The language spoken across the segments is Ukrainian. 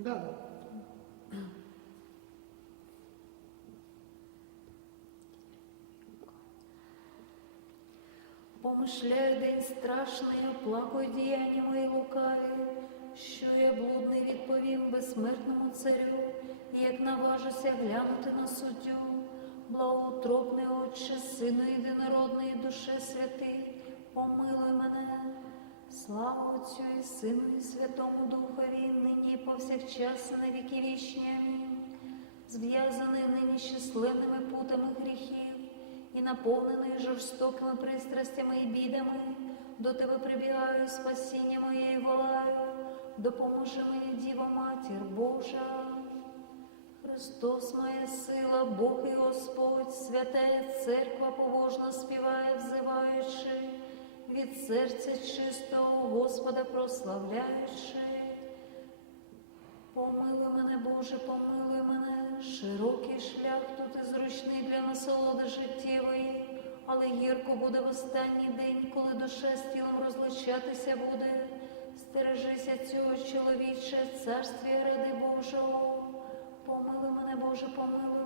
Да. Помишляю день страшний, оплакую діяння мої лукаві, що я блудний відповім безсмертному царю, і як наважуся глянути на суддю, благоутробний Отче, Сину єдинородний, душе святий, помилуй слава Отцю і Сину, і Святому Духові, нині повсякчас, на віки вічні. Амінь. Зв'язаний нині щасливими путами гріхів і наповнений жорстокими пристрастями і бідами, до тебе прибігаю, спасіння моє і волаю, допоможи мені, Діво Матір Божа. Христос моя сила, Бог і Господь, святая церква побожно співає, взиваючи, від серця чистого Господа прославляючи. Помилуй мене, Боже, помилуй мене, широкий шлях тут і зручний для насолоди життєвої, але гірко буде в останній день, коли душа з тілом розлучатися буде. Стережися цього чоловіче, царствія ради Божого. Помилуй мене, Боже, помилуй.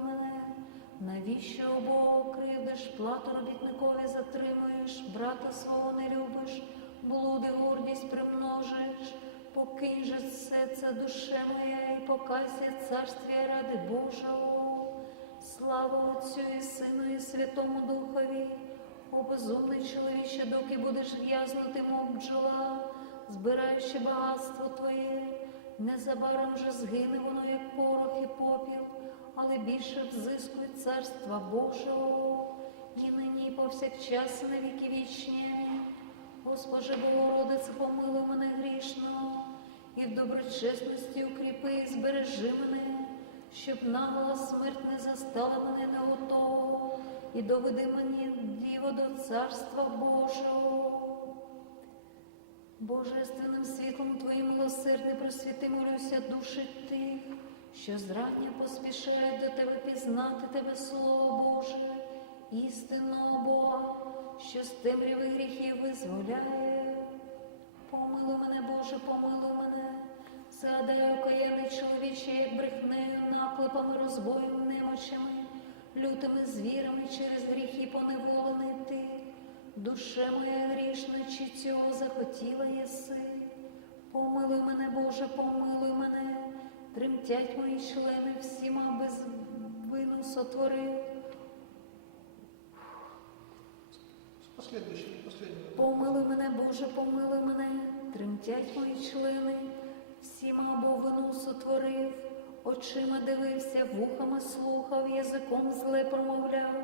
Навіщо обого кривдиш, плату робітникові затримуєш, брата свого не любиш, блуди гордість примножиш, покинь же все це душе моя і покайся царствія ради Божого. Слава Отцю і Сину, і Святому Духові, о безумний чоловіче, доки будеш в'язнути, мов бджола, збираючи багатство Твоє, незабаром же згине воно, як і попіл, але більше взискуй царства Божого, і нині, повсякчас, на віки вічні. Госпоже Богородице, помилуй мене грішного, і в доброчесності укріпи і збережи мене, щоб нагла смерть не застала мене не готового, і доведи мені діво до царства Божого. Божественним світлом Твоїм милосердне просвіти, молюся душі тих, що зрання поспішають до Тебе пізнати Тебе, Слово Боже, істинного Бога, що з темряви гріхів визволяє. Помилуй мене, Боже, помилуй мене, згадай окаянний чоловіче, як брехнею, наклепами, розбоєм, немочами, лютими звірами через гріхи поневолений ти. Душе моя грішна, чи цього захотіла єси? Помилуй мене, Боже, помилуй мене, тремтять мої члени, всіма без вину сотворив. Помилуй мене, Боже, помилуй мене, тремтять мої члени, всіма бо вину сотворив, очима дивився, вухами слухав, язиком зле промовляв,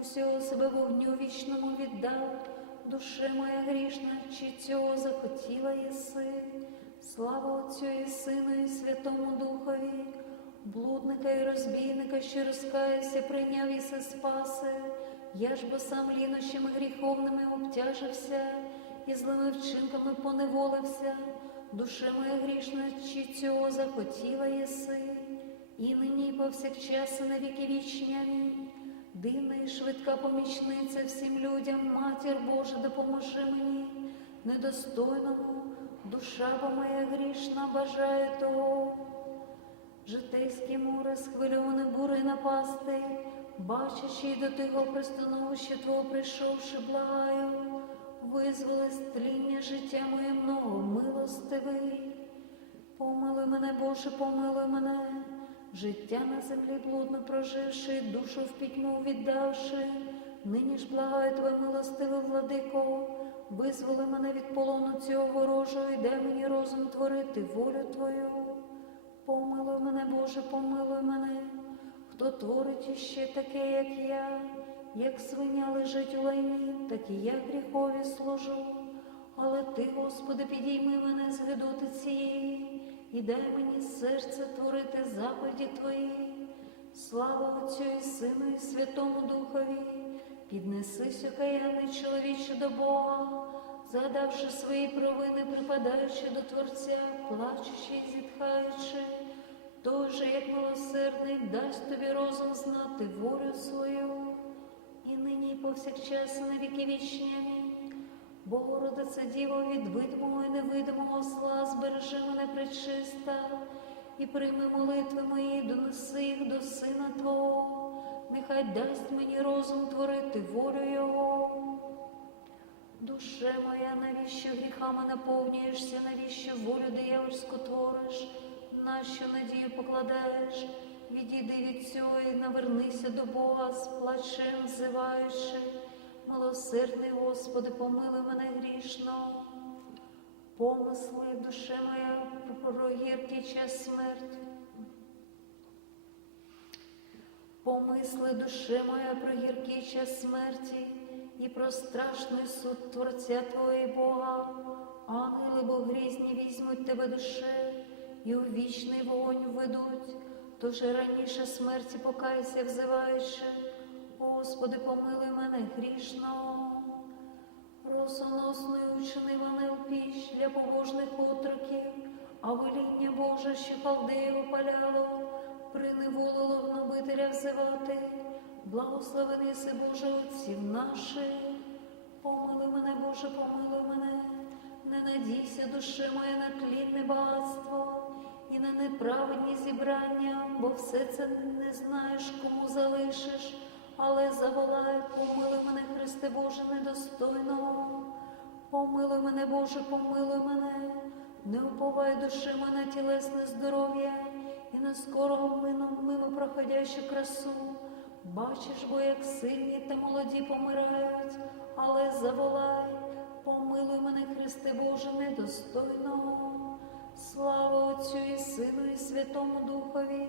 усього себе вогню вічному віддав, душе моя грішна, чи цього захотіла єси, слава Отцю і Сину, і Святому Духові, блудника і розбійника, що розкаявся, прийняв і се спаси. Я ж бо сам лінощами гріховними обтяжився, і злими вчинками поневолився, душе моя грішна, чи цього захотіла єси, і нині і повсякчас, і на віки вічні. Дивна і швидка помічниця всім людям, матір Божа, допоможи мені, недостойному, душа моя грішна бажає того. Житейське море схвильоване бури напасти, бачачи й до тихого пристановища Твого прийшовши, благаю, визволи з тління життя моє много милостивий. Помилуй мене, Боже, помилуй мене, життя на землі блудно проживши, душу в пітьму віддавши, нині ж благаю Тебе, милостивий владико, визволи мене від полону цього ворожого, і дай мені розум творити волю Твою. Помилуй мене, Боже, помилуй мене, хто творить іще таке, як я, як свиня лежить у лайні, так і я гріхові служу. Але ти, Господи, підійми мене з гидоти цієї, і дай мені серце творити заповіді Твої. Слава Отцю і Сину, і Святому Духові, піднесись, окаянний чоловіче до Бога, згадавши свої провини, припадаючи до Творця, плачучи і зітхаючи, той же, як милосердний, дасть тобі розум знати волю свою, і нині, повсякчас, на віки вічні. Амінь. Богородице Діво, від видимого і невидимого зла, збережи мене пречиста, і прийми молитви мої, донеси їх до Сина Твого, нехай дасть мені розум творити волю Його. Душе моя, навіщо гріхами наповнюєшся, навіщо волю диявольську твориш, нащо надію покладаєш? Відійди від цього і навернися до Бога, з плачем взиваючи. Милосердний Господи, помилуй мене грішно. Помисли, душе моя, про гіркий час смерті. Помисли, душе моя, про гіркий час смерті і про страшний суд Творця Твого і Бога. Ангели богрізні візьмуть тебе душе і у вічний вогонь ведуть. Тож раніше смерті покайся, взиваючи, Господи, помилуй мене грішного. Росоносною учини мене в піч для побожних отроків, а веління Боже, що халдею опаляло, приневолило гнобителя взивати, благословений си Боже отців наших. Помилуй мене, Боже, помилуй мене, не надійся, душе моя, на тлінне багатство і на неправедні зібрання, бо все це не знаєш, кому залишиш, але заволай, помилуй мене, Христе Боже, недостойного. Помилуй мене, Боже, помилуй мене, не уповай душі мене тілесне здоров'я і на скорого мину мимо проходящу красу. Бачиш, бо як сильні та молоді помирають, але заволай, помилуй мене, Христе Боже, недостойного. Слава Отцю і Сину, і Святому Духові,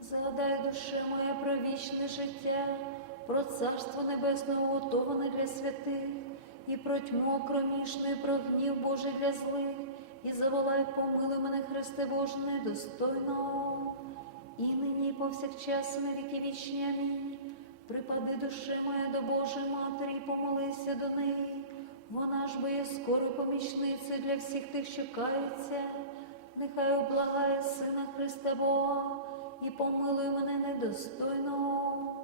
згадай, душе моя, про вічне життя, про царство небесне уготоване для святих, і про тьму кромішну, і про гнів Божий для злих, і заволай, помилуй мене, Христе Боже, недостойного, і нині, і повсякчас, на віки вічні. Амінь. Припади, душе моя, до Божої Матері, і помолися до неї. Вона ж бо є скорою помічницею для всіх тих, що каються. Нехай облагає Сина Христа Бога і помилуй мене недостойного.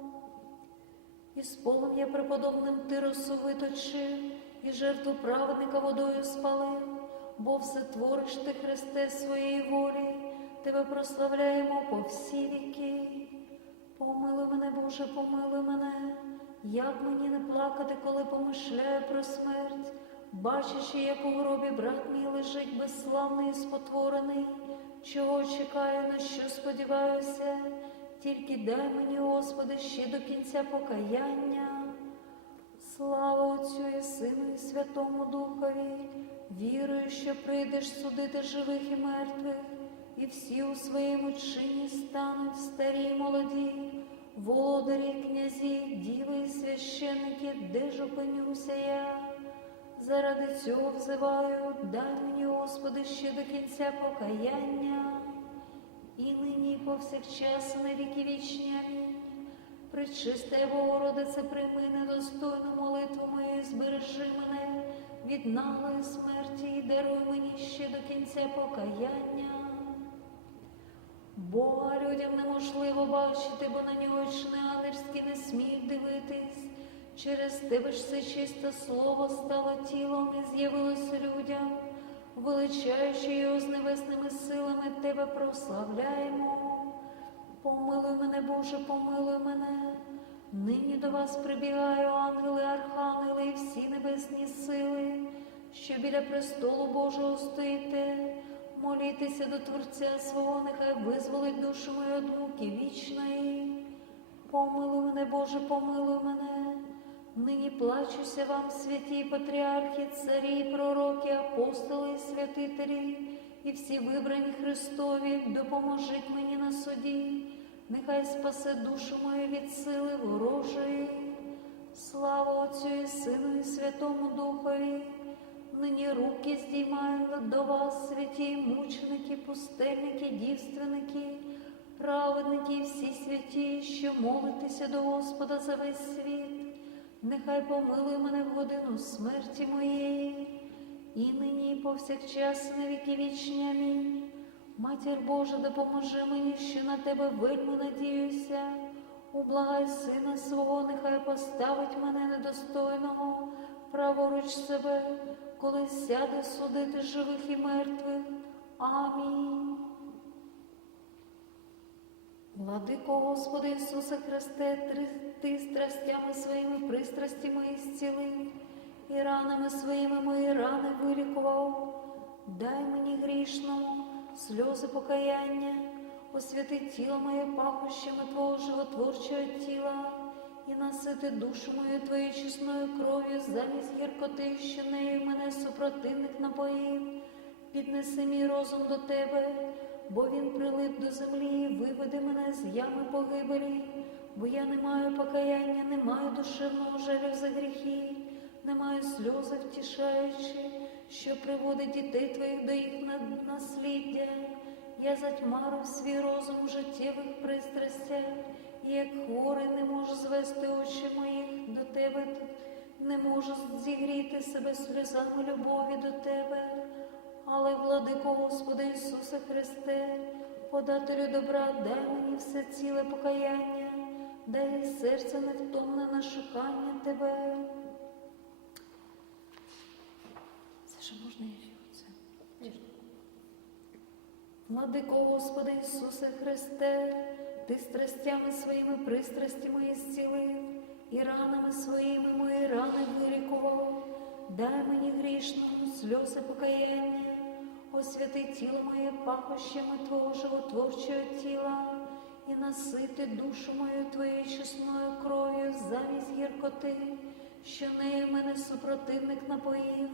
І з полум'я преподобним ти росу виточив, і жертву праведника водою спалив, бо все твориш ти, Христе, своєї волі, тебе прославляємо по всі віки. Помилуй мене, Боже, помилуй мене, як мені не плакати, коли помишляю про смерть, бачиш, як у гробі брат мій лежить безславний і спотворений, чого чекаю, на що сподіваюся, тільки дай мені, Господи, ще до кінця покаяння. Слава Отцю і Сину, і Святому Духові, вірую, що прийдеш судити живих і мертвих, і всі у своєму чині стануть старі й молоді, володарі, князі, діви і священники, де ж опинюся я. Заради цього взиваю, дай мені, Господи, ще до кінця покаяння, і нині, повсякчас, і на віки вічні. Амінь. Пречиста Богородице, прийми недостойну молитву мою, збережи мене від наглої смерті і даруй мені ще до кінця покаяння. Бога людям неможливо бачити, бо на нього ангельські не сміють дивитись. Через тебе ж все чисте слово стало тілом і з'явилось людям, величаючи його з небесними силами, тебе прославляємо. Помилуй мене, Боже, помилуй мене. Нині до вас прибігаю, ангели, архангели і всі небесні сили, що біля престолу Божого стоїте. Молітеся до Творця свого, нехай визволить душу мою від муки вічної. Помилуй мене, Боже, помилуй мене. Нині плачуся вам, святі патріархи, царі, пророки, апостоли і святителі, і всі вибрані Христові, допоможіть мені на суді, нехай спасе душу мою від сили ворожої. Слава Отцю і Сину, і Святому Духові. Нині руки здіймаю до вас, святі мученики, пустельники, дівственники, праведники, всі святі, що молитеся до Господа за весь світ. Нехай помилуй мене в годину смерті моєї, і нині, і повсякчас, на віки вічні. Амінь. Матір Божа, допоможи мені, що на тебе вельми надіюся. Ублагай сина свого, нехай поставить мене недостойного, праворуч себе, коли сяде судити живих і мертвих. Амінь. Владико Господи Ісусе Христе, Ти- страстями своїми пристрастями зцілив, і ранами своїми мої рани вилікував. Дай мені грішному сльози покаяння, освяти тіло моє пахощами Твого животворчого тіла, і насити душу мою Твоєю чесною кров'ю замість гіркоти, що нею мене супротивник напоїв. Піднеси мій розум до тебе, бо він прилип до землі, виведи мене з ями погибелі, бо я не маю покаяння, не маю душевного жалю за гріхи, не маю сльози втішаючи, що приводить дітей твоїх до їх насліддя. Я затьмарив свій розум у життєвих пристрастях, і як хворий не можу звести очі моїх до тебе, не можу зігріти себе сльозами любові до тебе. Але, владико Господи Ісусе Христе, подателю добра, дай мені все ціле покаяння, дай серце невтомне на шукання Тебе. Це ще можна? Владико Господи Ісусе Христе, Ти страстями своїми пристрастями зцілив, і ранами своїми мої рани вилікував. Дай мені грішному сльози покаяння, освяти тіло моє пахощами Твого животворчого тіла, і насити душу мою Твоєю чесною кров'ю замість гіркоти, що нею мене супротивник напоїв.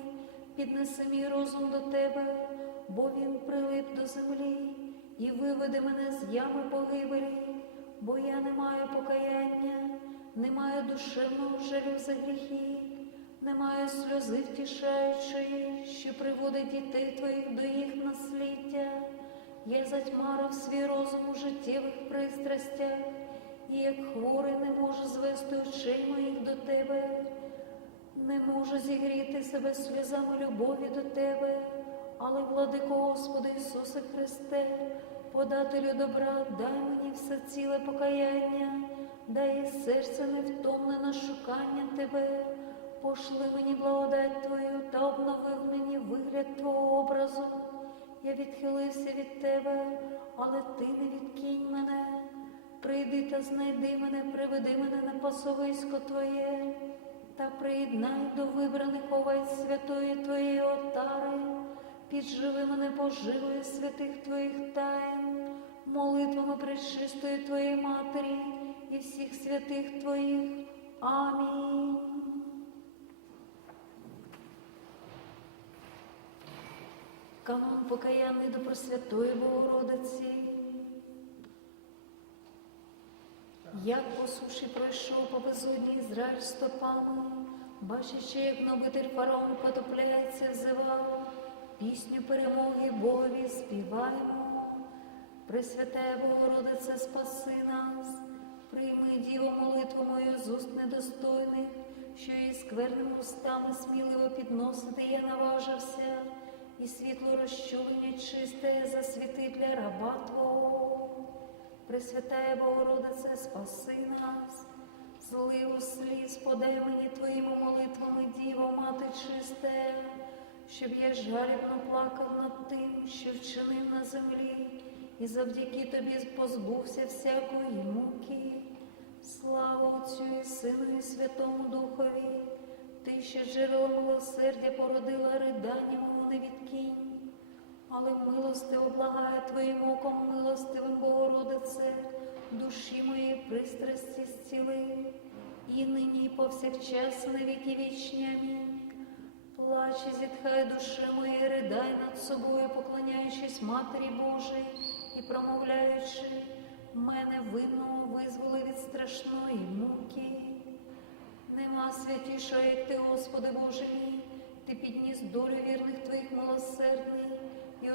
Піднеси мій розум до тебе, бо він прилип до землі, і виведи мене з ями погибелі, бо я не маю покаяння, не маю душевного жалю за гріхи, не маю сльози втішаючої, що приводить дітей твоїх до їх насліддя. Я затьмарив свій розум у життєвих пристрастях, і як хворий не можу звести очей моїх до тебе. Не можу зігріти себе сльозами любові до Тебе, але, владико Господи Ісусе Христе, подателю добра, дай мені все ціле покаяння, дай серце невтомне на шукання Тебе, пошли мені благодать Твою та обнови мені вигляд Твого образу. Я відхилився від Тебе, але Ти не відкинь мене. Прийди та знайди мене, приведи мене на пасовисько Твоє та приєднай до вибраних овець підживи мене поживою святих Твоїх тайн, молитвами пречистої Твоєї Матері і всіх святих Твоїх. Амінь. Канон покаянний до Пресвятої Богородиці. Як по суші пройшов по безодні Ізраїль стопами, бачачи, як гнобитель фараон потопляється, взивав, пісню перемоги Богові співаємо. Пресвятая Богородице, спаси нас, прийми Діво молитву мою з уст недостойних, що її скверними устами сміливо підносити я наважився, і світло розчулення чисте засвіти для раба Твого. Пресвятая Богородице, спаси нас, зливу сліз подай мені твоїми молитвами, Діво, мати чисте, щоб я жалібно плакав над тим, що вчинив на землі, і завдяки тобі позбувся всякої муки. Слава Отцю і Сину, і Святому Духові, ти, що джерело милосердя породила ридання мого не відкинь але милостиво благає Твоїм оком, милостивим Богородице, душі моєї пристрасті зціли, і нині, і повсякчас, на віки вічні. Амінь. Плаче, зітхай душе мої, ридай над собою, поклоняючись Матері Божій і промовляючи, мене винного визволи від страшної муки. Нема святішої ти, Господи Боже мій, ти підніс долю вірних твоїх милосердний, і